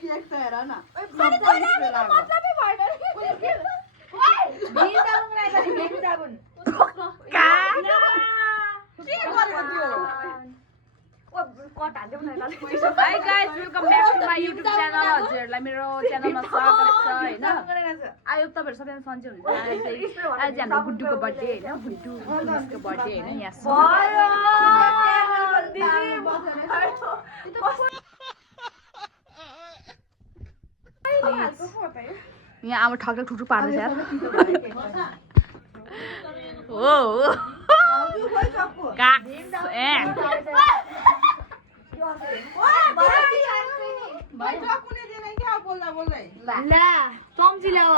Cake त हेर न Hi guys, welcome back to my YouTube channel. हजुरहरुलाई मेरो च्यानलमा स्वागत छ हैन। आयो तपाईहरु सबैजना सन्चै हुनुहुन्छ। आज हाम्रो गुड्डुको बर्थडे हैन, गुड्डुको बर्थडे हैन यहाँ। यहाँ अब ठक्ठक ठुकठुक पार्दैछ यार। ओ का ए भाइ कुनै दिन क्या बोल्दा बोल्दै ला सम्झी ल्याउ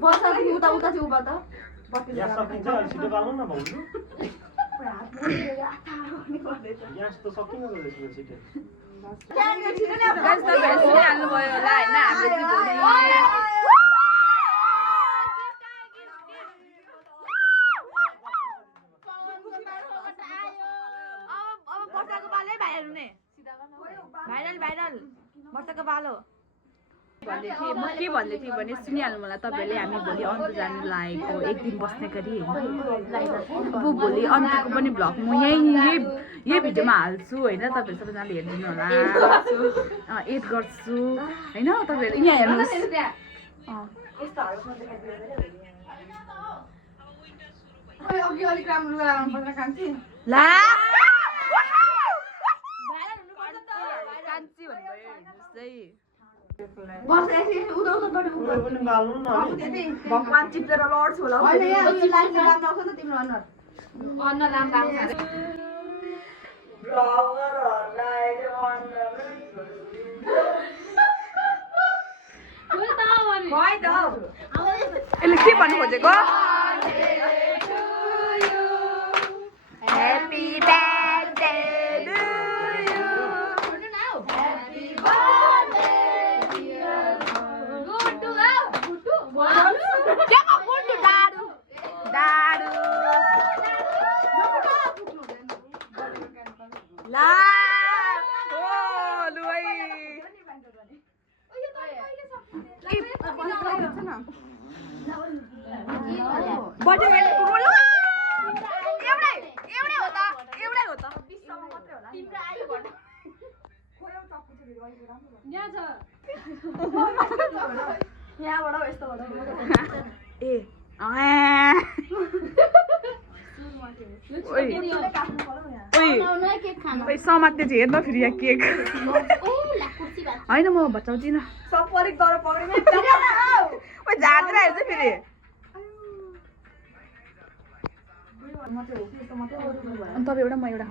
बसा कि उता उता चाहिँ उभा त ग्यास सकिन्छ अलि छिटो पार्नु न भाउजू ग्यास त सकिन रहेछ छिटो गाइस तपाईहरु सुनि हाल्नु भयो होला हैन हाम्रो चाहिँ भोलि भाइरल वर्षको बालो भन्दै थिएँ म के भन्दै थिएँ भने सुनिहाल्नु होला तपाईहरुले हामी भोलि अन्त जानु लागेको एक दिन बस्ने गरी हैन अब भोलि अन्त्यको पनि भ्लग म यही भिडियोमा हाल्छु हैन तपाईहरु सबैजनाले हेर्दिनु होला एड गर्छु हैन तपाईहरु यहाँ हेर्नुस् अघि अलिक राम्रो लगाउनु पर्छ कान्छी ला भगवान चिप्लेर लड्छु होला होइन यहाँ लाइन राम्रो आउँछ त तिम्रो अनुहार अनुहार राम्रो आउँछ यसले के भन्नु खोजेको Happy birthday to you. Happy birthday dear Guddu. Jangan Guddu daru. La. Oh, luai. Birthday बोलो एउटै हो त तिम्रो आयो भन खोयौ चप्पु छ फेरि अहिले राम्रो यहाँ छ यहाँबाट यस्तोबाट ए ओइ समात्ने चाहिँ हेर्न फेरि यहाँ केक होइन म बचाउँदिन सपरिक दर पक्रिने ओइ झार्दै हेर्छ फेरि अनि तपाईँ एउटा म एउटा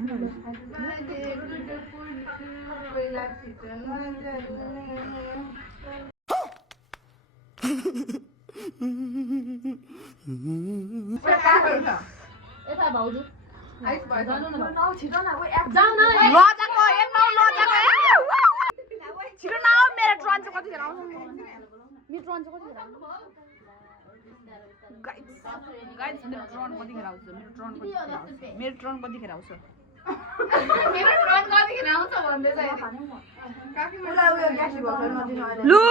खाऊँ छिटो न मेरो ट्रन चाहिँ कतिखेर आउँछ मेरो ट्रन चाहिँ कतिखेर आउँछ गाइस मेरो ट्रन कतिखेर आउँछ मेरो ट्रन कतिखेर आउँछ लु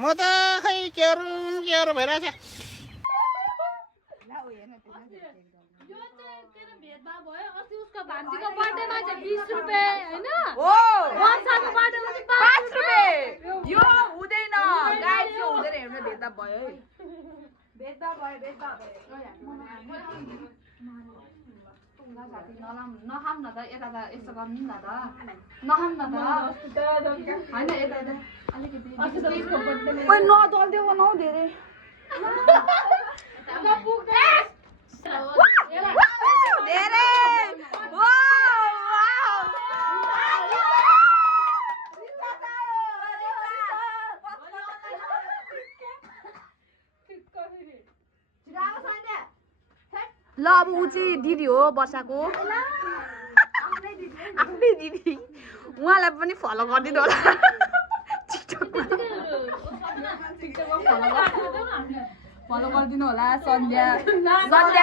म त खै केरो भइरहेछ उसको भान्जीको बर्थडेमा चाहिँ 20 रुपैयाँ हैन ओ वर्षाको बर्थडेमा चाहिँ 5 रुपैयाँ यो हुँदैन गाइस यो हुँदैन हेर्नु भेदभाव भयो है भेदभाव भयो नखाम न त यता त यसो गर्नु न त नखाम न त हैन यता अलिकति ओइ नदल्देऊ बनाऊ धेरै धेरै ल अब ऊ चाहिँ दिदी हो वर्षाको आफ्नै दिदी उहाँलाई पनि फलो गरिदिनु होला फलो गरिदिनु होला सन्ध्या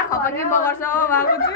खपकी बगर्छ बाबुजी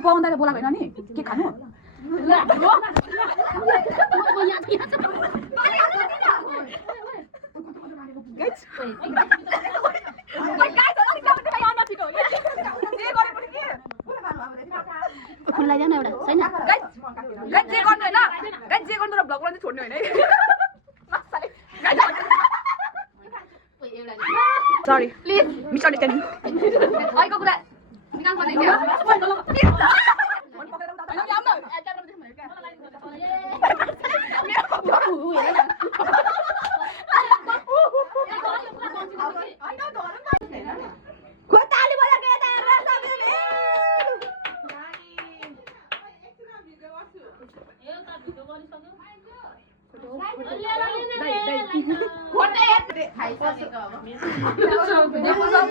पाउँदा बोलाएको होइन नि के खानु Sorry, please, misunderstanding. अहिलेको कुरा निकाल्नु पर्दैन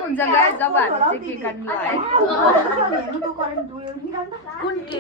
हुन्छ गाइस जब हामी चाहिँ के काट्नु लाग्यो कुन के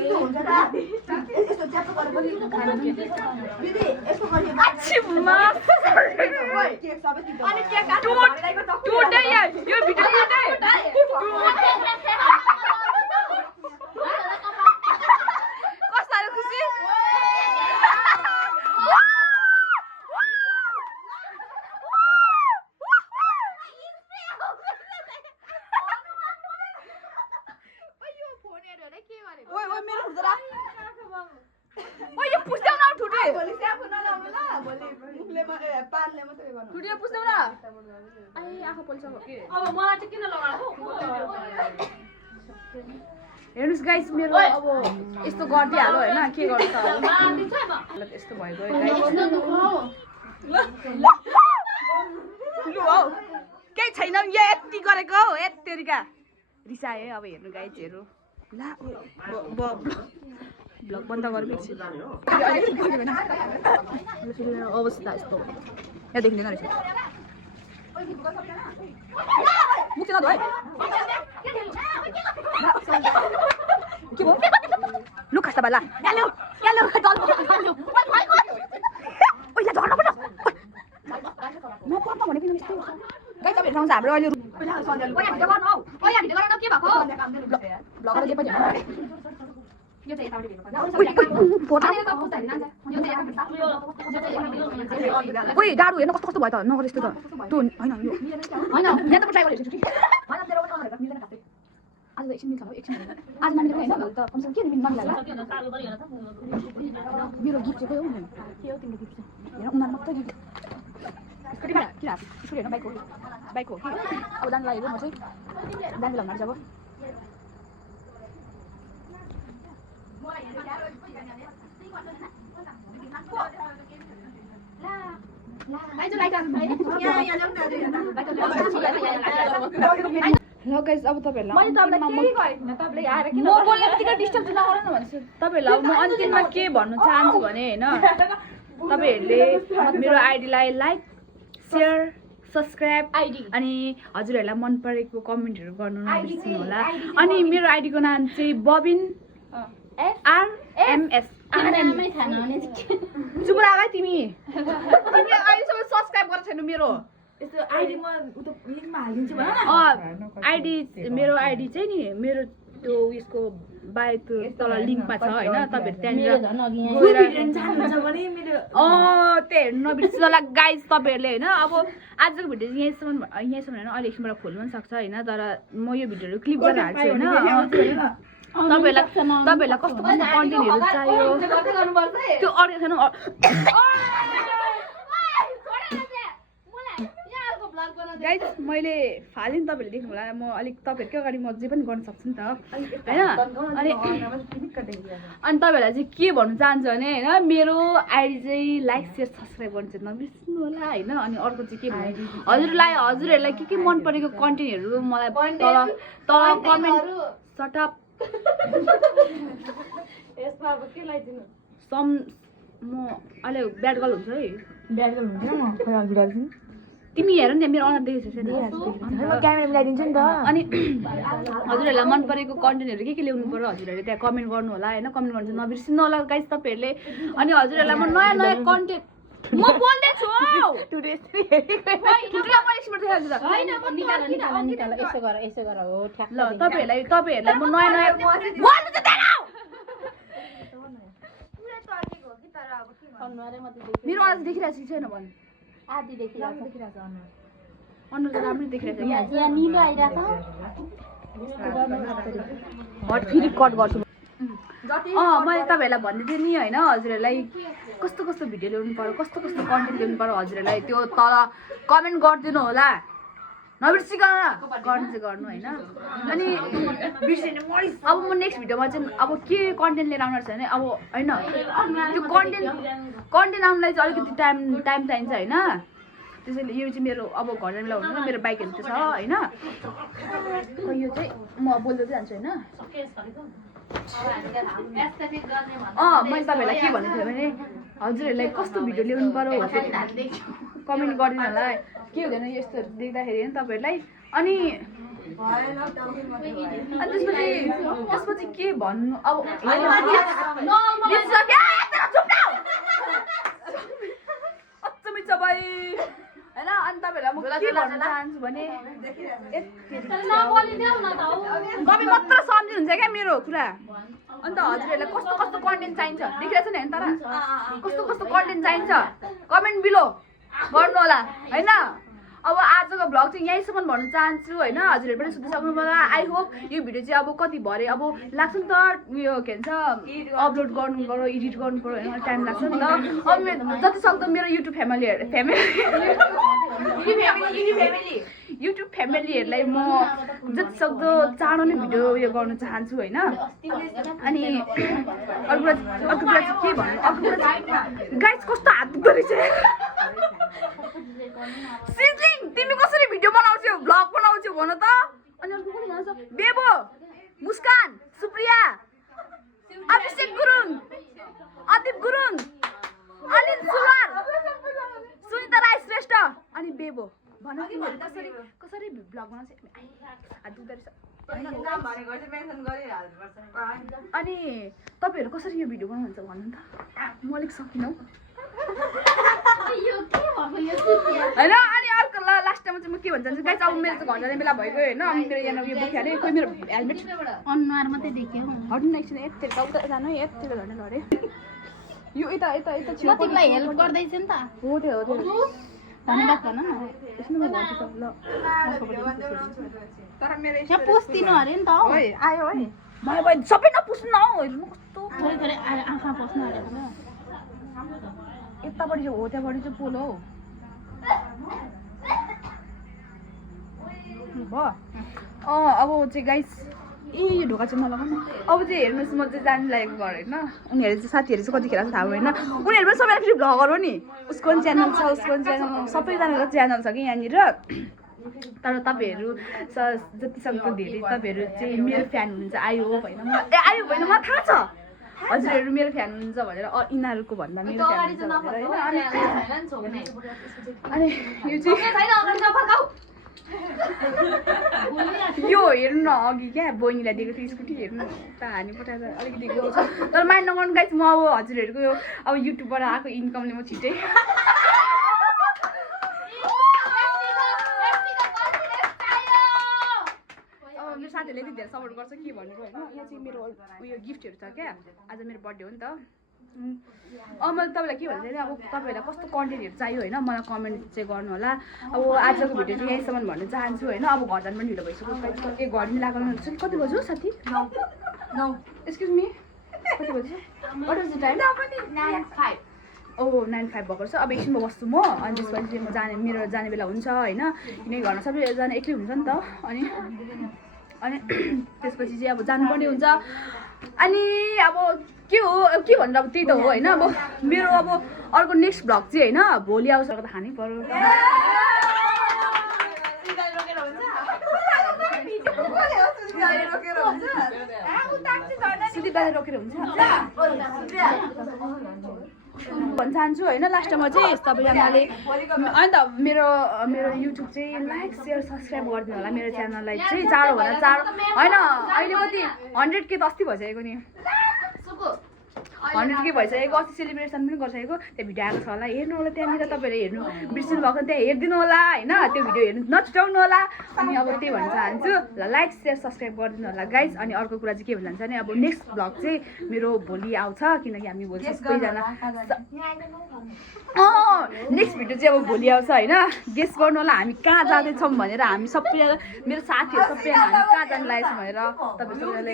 हेर्नुस् गाइस मेरो अब यस्तो गरिदिइहाल्यो होइन के गर्नु त यस्तो भइगयो लु हौ केही छैन यति गरेको हौ यत्तिका रिसाए अब हेर्नु गाइजहरू ला ब्लग बन्द गरेपछि अवस्था यस्तो यहाँ देखिँदैन रहेछ मुख चाहिँ नधो है के भयो लु खस्ता बाला हाम्रो अहिले ओइ डाडु हेर्न कस्तो कस्तो भयो त नगर यस्तो त त्यो होइन यो होइन यहाँ त ट्राई गरेछु आज एकछिन मिल्छ एकछिन आज नमिलेको होइन त कमसेकम के नमिलाएर मेरो गिफ्ट चाहिँ के हो तिम्रो गिफ्ट हेर उनीहरू मात्रै गिफ्ट किन हेर्न बाइक हो कि अब जानु लागेको म चाहिँ जानु लाउनु जब ल गाइस अब तपाईहरुलाई मैले तपाईलाई केही गरेको थिइनँ तपाईले आएर किन म बोल्ने बित्तिकै डिस्टर्ब चाहिँ नगर्नु न भन्छु तपाईहरुलाई अब म अन्तिममा के भन्न चाहन्छु भने हैन तपाईहरुले मेरो आइडीलाई लाइक शेयर सब्स्क्राइब अनि हजुरहरुलाई मन परेको कमेन्टहरु गर्नु नबिर्सनु होला अनि मेरो आइडीको नाम चाहिँ बबिन RMS नामै थाहा नहुने चुप लाग तिमी अहिलेसम्म सब्स्क्राइब गरेको छैन मेरो यस्तो आइडी म उता लिंकमा हालिदिन्छु भन न आइडी मेरो आइडी चाहिँ नि मेरो त्यो यसको बायोको तल लिंकमा छ हैन तपाईहरु त्यहाँनिर गएर जानुहुन्छ भने मेरो त्यही हेर्नु नबिर्सनु होला गाइज तपाईहरुले हैन अब आजको भिडियो यहीसम्म हैन अहिले एकछिनबाट खोल्नु पनि सक्छ हैन तर म यो भिडियोहरु क्लिप गरेर हाल्छु हैन तपाईहरुलाई कस्तो कस्तो कन्टेन्टहरु चाहियो त्यो अडियो छैन गाइज मैले फालिन तपाईहरुले देख्नु होला म अलिक तपाईहरुकै अगाडि म जे पनि गर्न सक्छु नि त हैन अनि तपाईहरुलाई चाहिँ के भन्नु चाहन्छु भने हैन मेरो आइडी चाहिँ लाइक शेयर सब्स्क्राइब गर्नु चाहिँ नबिर्सनु होला हैन अनि अर्को चाहिँ के भन्नु हजुरहरुलाई के मन परेको कन्टेन्टहरु मलाई तल कमेन्ट सटअप यसमा अब के लाइदिनु सम म अहिले ब्याड गर्ल हुन्छ है ब्याड गर्नु हुन्छ म खै अघि गर्छु तिमी हेर नि मेरो अनुहार देखेछ छैन म क्यामेरा मिलाइदिन्छु नि त अनि हजुरहरुलाई मन परेको कन्टेन्टहरु के ल्याउनु पर्यो हजुरहरुले त्यहाँ कमेन्ट गर्नु होला हैन कमेन्ट गर्नु नबिर्सिनु होला गाइस तपाईहरुले अनि हजुरहरुलाई म नयाँ नयाँ कन्टेन्ट म बोल्दै छु टुडे टुडे म एकछिन देखाउँछु त हैन म निकाल यसो गर हो ठ्याक्क ल तपाईहरुलाई म नयाँ नयाँ बोल्नु चाहिँ देखाउ मेरो आज देखिरहेको छैन भन आदि देखिरहेको छ अनुहार त राम्रै देखिरहेको छ यहाँ निलो आइरहेको हट फेरि कट गर्छु मैले तपाईहरुलाई भन्दै थिएँ नि हैन हजुरहरुलाई कस्तो कस्तो भिडियो ल्याउनु पर्यो कस्तो कस्तो कन्टेन्ट ल्याउनु पर्यो हजुरहरुलाई त्यो तल कमेन्ट गरिदिनु होला नबिर्सिकन गर्नु चाहिँ गर्नु हैन अनि बिर्सिने मरिस अब म नेक्स्ट भिडियोमा चाहिँ अब के कन्टेन्ट लिएर आउनु छ भने अब हैन त्यो कन्टेन्ट आउनलाई चाहिँ अलिकति टाइम चाहिन्छ हैन त्यसैले यो चाहिँ मेरो अब घर जानेलाई हुनु मेरो बाइकहरु चाहिँ छ हैन यो चाहिँ म बोल्दै जान्छु हैन मैले तपाईहरुलाई के भन्नु थियो भने हजुरहरुलाई कस्तो भिडियो ल्याउनु पर्यो कमेन्ट गरिदिनु होला के हुँदैन यस्तो देख्दाखेरि नि तपाईहरुलाई अनि त्यसपछि के भन्नु अब हैन अनि तपाईहरुलाई म के भन्न चाहन्छु भने तपाईँ मात्र सम्झिनुहुन्छ क्या मेरो कुरा अन्त हजुरहरुलाई कस्तो कस्तो कन्टेन्ट चाहिन्छ देखिरहेछ नि हैन तर कस्तो कस्तो कन्टेन्ट चाहिन्छ कमेन्ट बिलो गर्नु होला हैन अब आजको भ्लग चाहिँ यहीसम्म भन्न चाहन्छु हैन हजुरहरु पनि सुन्दै सक्नु होला आई होप यो भिडियो चाहिँ अब कति भरे अब लाग्छ नि त उयो के भन्छ अपलोड गर्नु पर्यो एडिट गर्नु पर्यो हैन टाइम लाग्छ नि त अब जति सक्दो मेरो युट्युब फ्यामिलीहरुलाई म जति सक्दो चाँडो नै भिडियो उयो गर्न चाहन्छु हैन अनि अर्को कुरा चाहिँ के भन्नु गाइस कस्तो हात दुख्दो रहेछ सिजलिङ तिमी कसरी भिडियो बनाउँछौ भ्लग बनाउँछौ भन त अनि अर्को को भन्छ बेबो मुस्कान सुप्रिया अभिषेक गुरुङ अदीप गुरुङ अनिल सुवार सुनिता राई श्रेष्ठ अनि बेबो भन तिमीहरु कसरी भ्लग बनाउँछ हात दुख्दो रहेछ अनि तपाईहरु कसरी यो भिडियो बनाउनुहुन्छ भन्नु त म अलिक सकिनौ हैन अनि अर्को लास्ट टाइममा चाहिँ म के भन्छ गाइस अब मेरो चाहिँ घर जाने बेला भइगयो हैन अनि मेरो यहाँ यो बोकिहाले खोइ मेरो हेलमेट अनुहार मात्रै देख्यो हट्नु एकछिन यति उता जानु यति झर्ने लरे यो यता म तिमीलाई हेल्प गर्दैछु नि त हो त्यो धन्यवाद भन न यसमा म भन्छु त ल तर मेरो यहाँ पुस्दिनु अरे नि त ओइ आयो है मलाई भाइ सबै नपुस्नु न हौ हेर्नु कस्तो थोरै आँखा पस्नु अरे यतापट्टि चाहिँ हो त्यहाँपट्टि चाहिँ पोल हौ अब चाहिँ गाइस यो ढोका चाहिँ नलगाउनु अब चाहिँ हेर्नुहोस् म चाहिँ जानु लागेको घर होइन उनीहरू चाहिँ साथीहरू चाहिँ कतिखेर थाहा होइन उनीहरू पनि सबैलाई फेरि भ्लगर हो नि उसको पनि च्यानल छ उसको पनि च्यानल सबैजनाको च्यानल छ कि यहाँनिर तर तपाईँहरू जतिसक्दो धेरै तपाईँहरू चाहिँ मेरो फ्यान हुनुहुन्छ आयो होइन आयो होइन मलाई थाहा छ हजुरहरू मेरो फ्यान हुनुहुन्छ भनेर यिनीहरूको भन्दा मेरो फ्यान हुन्छ भनेर होइन अनि यो चाहिँ यो हेर्नु न अघि क्या बहिनीलाई दिएको थियो स्कुटी हेर्नु त हानी पठाएर अलिकति गएको छ तर माइन्ड नगर्नु गाइस म अब हजुरहरूको अब युट्युबबाट आएको इन्कमले म छिट्टै मेरो साथीहरूले यति धेरै सपोर्ट गर्छ के भन्नु होइन यहाँ चाहिँ मेरो उयो गिफ्टहरू छ क्या आज मेरो बर्थडे हो नि त मैले तपाईँलाई के भन्छ अब तपाईँहरूलाई कस्तो कन्टेन्टहरू चाहियो होइन मलाई कमेन्ट चाहिँ गर्नु होला अब आजको भिडियो चाहिँ यहीँसम्म भन्न चाहन्छु होइन अब घर जानु पनि ढिलो भइसक्यो एक घर पनि लाग्नु हुन्छ कति बज्यो साथी 9 एक्सक्युज मी कति बज्यो वाट वाज द टाइम 9:05 ओह 9:05 भएको छ अब एकछिनमा बस्छु म अनि त्यसपछि म मेरो जाने बेला हुन्छ होइन किनकि घरमा सबैजना एक्लै हुन्छ नि त अनि त्यसपछि चाहिँ अब जानुपर्ने हुन्छ अनि अब के हो के भनेर अब त्यही त हो होइन अब मेरो अब अर्को नेक्स्ट भ्लग चाहिँ होइन भोलि आउँछ त खानै पर्यो सिधै बाहिर रोकेर हुन्छ भन्न चाहन्छु होइन लास्टमा चाहिँ सबैजनाले अन्त मेरो युट्युब चाहिँ लाइक सेयर सब्सक्राइब गरिदिनु होला मेरो च्यानललाई चाहिँ चाँडोभन्दा चाँडो होइन अहिले कति 100K त अस्ति भइसकेको नि 100K भइसकेको अस्ति सेलिब्रेसन पनि गरिसकेको त्यो भिडियो आएको छ होला हेर्नु होला त्यहाँनिर तपाईँहरू हेर्नु बिर्सिनु भएको त्यहाँ हेरिदिनु होला होइन त्यो भिडियो हेर्नु नछुटाउनु होला अनि अब त्यही भन्न चाहन्छु ल लाइक सेयर सब्सक्राइब गरिदिनु होला गाइज अनि अर्को कुरा चाहिँ के भन्न चाहन्छ भने अब नेक्स्ट भ्लग चाहिँ मेरो भोलि आउँछ किनकि हामी भोलि सबैजना नेक्स्ट भिडियो चाहिँ अब भोलि आउँछ होइन गेस गर्नु होला हामी कहाँ जाँदैछौँ भनेर हामी सबैजना मेरो साथीहरू सबैजना हामी कहाँ जानु लागेको छ भनेर तपाईँहरू सबैले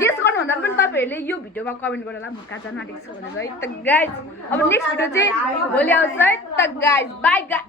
गेस गर्नुभन्दा पनि तपाईँहरूले यो भिडियोमा कमेन्ट गरेर होला म कहाँ जानु आँटेको छु भनेर है त गाइज अब नेक्स्ट भिडियो चाहिँ भोलि आउँछ है त गाइज बाई गाइज